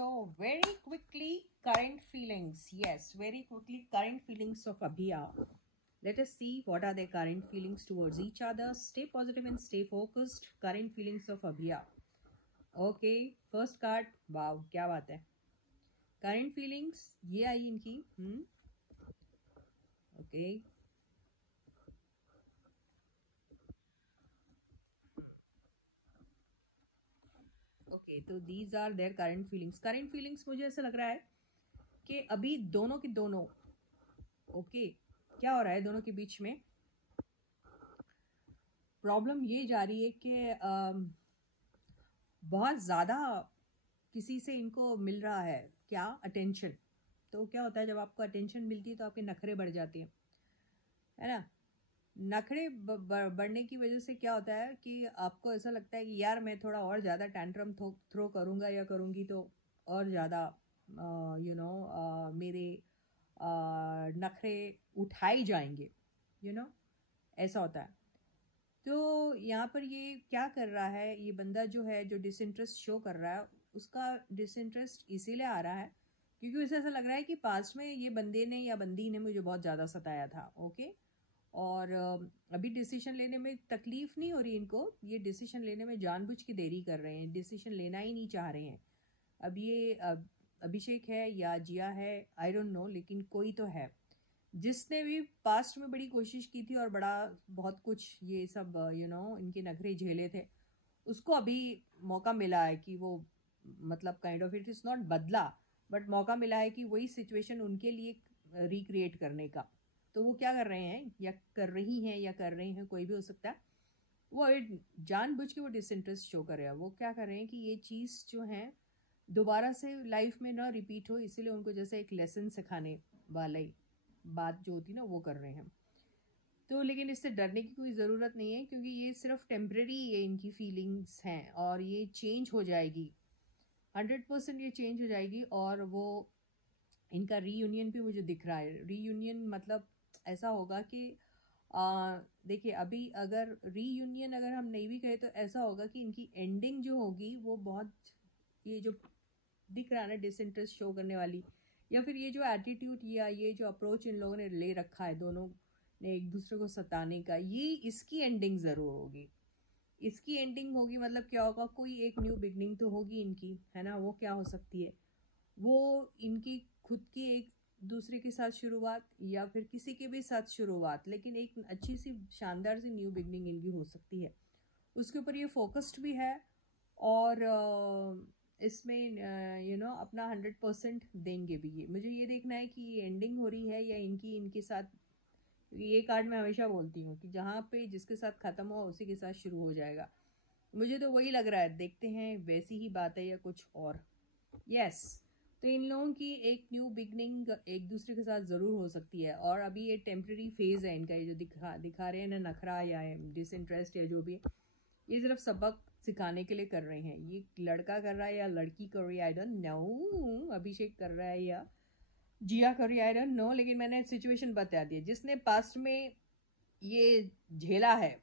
So very quickly, current feelings. Yes, very quickly, current feelings of Abhiya. Let us see what are their current feelings towards each other. Stay positive and stay focused. Current feelings of Abhiya. Okay, first card. Wow, क्या बात है. Current feelings ये आई इनकी. Okay. Okay, तो these are their current feelings. Current feelings मुझे ऐसा लग रहा है कि अभी दोनों के दोनों ओके क्या हो रहा है दोनों के बीच में. प्रॉब्लम ये जा रही है कि बहुत ज़्यादा किसी से इनको मिल रहा है क्या अटेंशन. तो क्या होता है जब आपको अटेंशन मिलती है तो आपके नखरे बढ़ जाते हैं, है ना. नखरे बढ़ने की वजह से क्या होता है कि आपको ऐसा लगता है कि यार मैं थोड़ा और ज़्यादा टैंट्रम थ्रो करूँगा या करूँगी तो और ज़्यादा मेरे नखरे उठाए जाएंगे, ऐसा होता है. तो यहाँ पर ये क्या कर रहा है, ये बंदा जो है जो डिसइंटरेस्ट शो कर रहा है उसका डिसइंटरेस्ट इसीलिए आ रहा है क्योंकि उसे ऐसा लग रहा है कि पास्ट में ये बंदे ने या बंदी ने मुझे बहुत ज़्यादा सताया था. ओके, और अभी डिसीजन लेने में तकलीफ नहीं हो रही इनको. ये डिसीजन लेने में जानबूझ के देरी कर रहे हैं, डिसीजन लेना ही नहीं चाह रहे हैं. अब ये अभिषेक है या जिया है, आई डोंट नो, लेकिन कोई तो है जिसने भी पास्ट में बड़ी कोशिश की थी और बड़ा बहुत कुछ ये सब इनके नखरे झेले थे. उसको अभी मौका मिला है कि वो मतलब kind of it is not बदला, बट मौका मिला है कि वही सिचुएशन उनके लिए रिक्रिएट करने का. तो वो क्या कर रहे हैं या कर रही हैं या कर रहे हैं, कोई भी हो सकता है. वो जानबूझ के वो डिसइंटरेस्ट शो कर रहे हैं. वो क्या कर रहे हैं कि ये चीज़ जो है दोबारा से लाइफ में ना रिपीट हो, इसीलिए उनको जैसे एक लेसन सिखाने वाला बात जो होती है ना वो कर रहे हैं. तो लेकिन इससे डरने की कोई ज़रूरत नहीं है क्योंकि ये सिर्फ टेम्परेरी ये इनकी फीलिंग्स हैं और ये चेंज हो जाएगी. 100% ये चेंज हो जाएगी. और वो इनका रीयूनियन भी मुझे दिख रहा है. रीयूनियन मतलब ऐसा होगा कि देखिए अभी अगर रीयूनियन अगर हम नहीं भी कहें तो ऐसा होगा कि इनकी एंडिंग जो होगी वो बहुत ये जो दिख रहा है ना डिसइंटरेस्ट शो करने वाली, या फिर ये जो एटीट्यूड या ये जो अप्रोच इन लोगों ने ले रखा है दोनों ने एक दूसरे को सताने का, ये इसकी एंडिंग ज़रूर होगी. इसकी एंडिंग होगी मतलब क्या होगा, कोई एक न्यू बिगनिंग तो होगी इनकी, है ना. वो क्या हो सकती है, वो इनकी खुद की एक दूसरे के साथ शुरुआत या फिर किसी के भी साथ शुरुआत, लेकिन एक अच्छी सी शानदार सी न्यू बिगनिंग इनकी हो सकती है. उसके ऊपर ये फोकस्ड भी है और इसमें अपना 100% देंगे भी. ये मुझे ये देखना है कि ये एंडिंग हो रही है या इनकी इनके साथ. ये कार्ड मैं हमेशा बोलती हूँ कि जहाँ पे जिसके साथ ख़त्म हो उसी के साथ शुरू हो जाएगा. मुझे तो वही लग रहा है, देखते हैं वैसी ही बात है या कुछ और. यस, तो इन लोगों की एक न्यू बिगनिंग एक दूसरे के साथ ज़रूर हो सकती है. और अभी ये टेम्प्रेरी फेज़ है इनका, ये जो दिखा रहे हैं ना नखरा या डिसइंटरेस्ट या जो भी है, ये सिर्फ सबक सिखाने के लिए कर रहे हैं. ये लड़का कर रहा है या लड़की कर रही है आई डोंट नो, अभिषेक कर रहा है या जिया कर रही है आई डोंट नो, लेकिन मैंने सिचुएशन बता दी. जिसने पास्ट में ये झेला है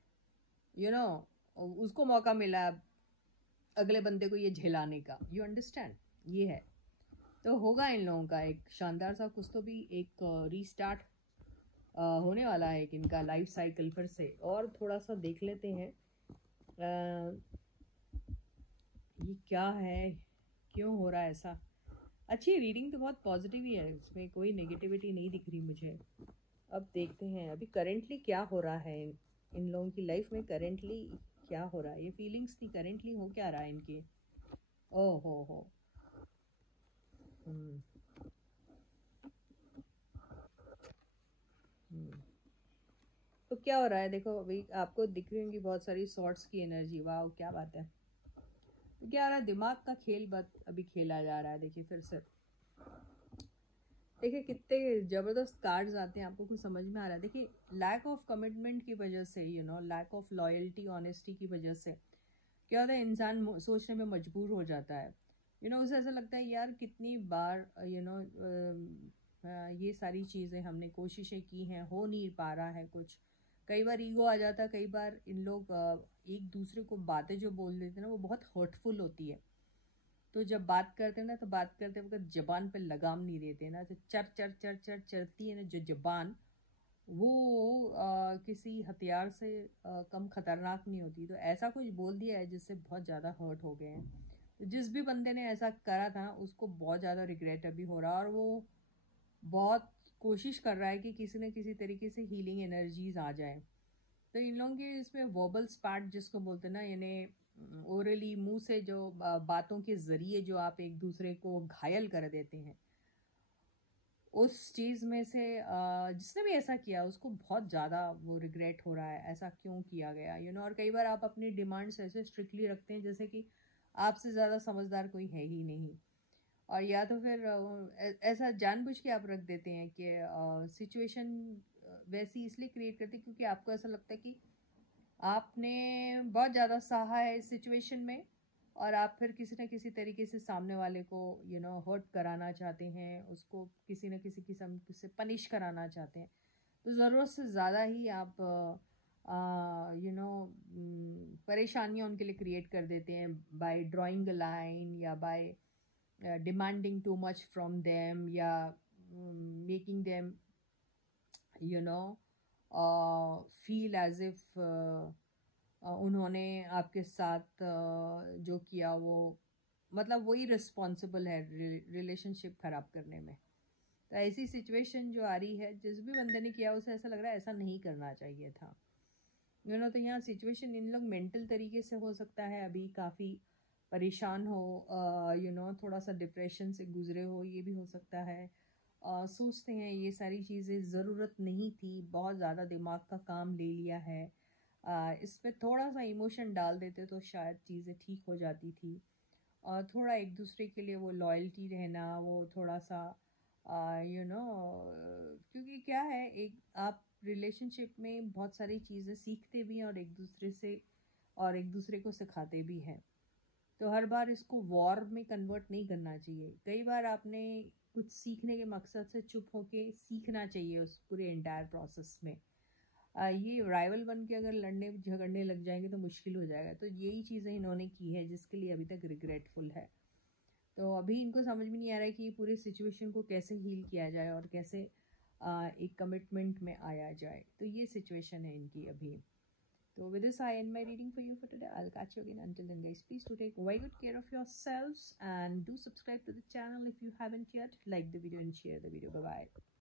उसको मौका मिला अगले बंदे को ये झेलाने का. यू अंडरस्टैंड, ये है. तो होगा इन लोगों का एक शानदार सा कुछ तो भी एक रीस्टार्ट होने वाला है कि इनका लाइफ साइकिल फिर से. और थोड़ा सा देख लेते हैं ये क्या है, क्यों हो रहा है ऐसा. अच्छी रीडिंग तो बहुत पॉजिटिव ही है, इसमें कोई नेगेटिविटी नहीं दिख रही मुझे. अब देखते हैं अभी करेंटली क्या हो रहा है इन लोगों की लाइफ में. करेंटली क्या हो रहा है, ये फीलिंग्स नहीं, करेंटली हो क्या रहा है इनके. ओह हो. तो क्या हो रहा है देखो, अभी आपको दिख रही होंगी बहुत सारी सॉर्ट्स की एनर्जी. वाह क्या बात है. तो क्या हो रहा है, दिमाग का खेल अभी खेला जा रहा है. देखिए फिर से देखिए कितने ज़बरदस्त कार्ड्स आते हैं, आपको कुछ समझ में आ रहा है. देखिए लैक ऑफ कमिटमेंट की वजह से लैक ऑफ लॉयल्टी ऑनेस्टी की वजह से क्या होता है, इंसान सोचने में मजबूर हो जाता है. उसे ऐसा लगता है यार कितनी बार ये सारी चीज़ें हमने कोशिशें की हैं, हो नहीं पा रहा है कुछ. कई बार ईगो आ जाता है, कई बार इन लोग एक दूसरे को बातें जो बोल देते हैं ना वो बहुत हर्टफुल होती है. तो जब बात करते हैं ना, तो बात करते वक्त जबान पे लगाम नहीं देते ना, तो चर चर चर चर चरती है ना जो जबान, वो किसी हथियार से कम खतरनाक नहीं होती। तो ऐसा कुछ बोल दिया है जिससे बहुत ज़्यादा हर्ट हो गए हैं। तो जिस भी बंदे ने ऐसा करा था उसको बहुत ज़्यादा रिग्रेट अभी हो रहा है, और वो बहुत कोशिश कर रहा है कि किसी न किसी तरीके से हीलिंग एनर्जीज आ जाए। तो इन लोगों के इसमें वर्बल स्पार्ट जिसको बोलते हैं ना, यानी ओरली, मुंह से जो बातों के ज़रिए जो आप एक दूसरे को घायल कर देते हैं, उस चीज़ में से जिसने भी ऐसा किया उसको बहुत ज़्यादा वो रिग्रेट हो रहा है, ऐसा क्यों किया गया, और कई बार आप अपनी डिमांड्स ऐसे स्ट्रिक्टली रखते हैं जैसे कि आपसे ज़्यादा समझदार कोई है ही नहीं। और या तो फिर ऐसा जानबूझ के आप रख देते हैं कि सिचुएशन वैसी इसलिए क्रिएट करते हैं क्योंकि आपको ऐसा लगता है कि आपने बहुत ज़्यादा सहा है इस सिचुएशन में, और आप फिर किसी न किसी तरीके से सामने वाले को हर्ट कराना चाहते हैं, उसको किसी न किसी किस्म से पनिश कराना चाहते हैं। तो ज़रूरत से ज़्यादा ही आप परेशानियाँ उनके लिए क्रिएट कर देते हैं बाय ड्राइंग अ लाइन, या bye demanding too much from them, या making them you know feel as if उन्होंने आपके साथ जो किया वो मतलब वही रिस्पॉन्सिबल है रिलेशनशिप खराब करने में। तो ऐसी सिचुएशन जो आ रही है, जिस भी बंदे ने किया उसे ऐसा लग रहा है ऐसा नहीं करना चाहिए था। तो यहाँ सिचुएशन इन लोग मेंटल तरीके से हो सकता है अभी काफ़ी परेशान हो, थोड़ा सा डिप्रेशन से गुजरे हो, ये भी हो सकता है। सोचते हैं ये सारी चीज़ें ज़रूरत नहीं थी, बहुत ज़्यादा दिमाग का काम ले लिया है, इस पे थोड़ा सा इमोशन डाल देते तो शायद चीज़ें ठीक हो जाती थी। और थोड़ा एक दूसरे के लिए वो लॉयल्टी रहना, वो थोड़ा सा क्योंकि क्या है, एक आप रिलेशनशिप में बहुत सारी चीज़ें सीखते भी हैं और एक दूसरे को सिखाते भी हैं। तो हर बार इसको वॉर में कन्वर्ट नहीं करना चाहिए। कई बार आपने कुछ सीखने के मकसद से चुप होके सीखना चाहिए उस पूरे एंटायर प्रोसेस में। ये राइवल बन के अगर लड़ने झगड़ने लग जाएंगे तो मुश्किल हो जाएगा। तो यही चीज़ें इन्होंने की है जिसके लिए अभी तक रिग्रेटफुल है। तो अभी इनको समझ में नहीं आ रहा है कि पूरी सिचुएशन को कैसे हील किया जाए और कैसे एक कमिटमेंट में आया जाए। तो ये सिचुएशन है इनकी अभी। So with this, I end my reading for you for today. I'll catch you again. Until then, guys, please do take very good care of yourselves and do subscribe to the channel if you haven't yet. Like the video and share the video. Bye bye.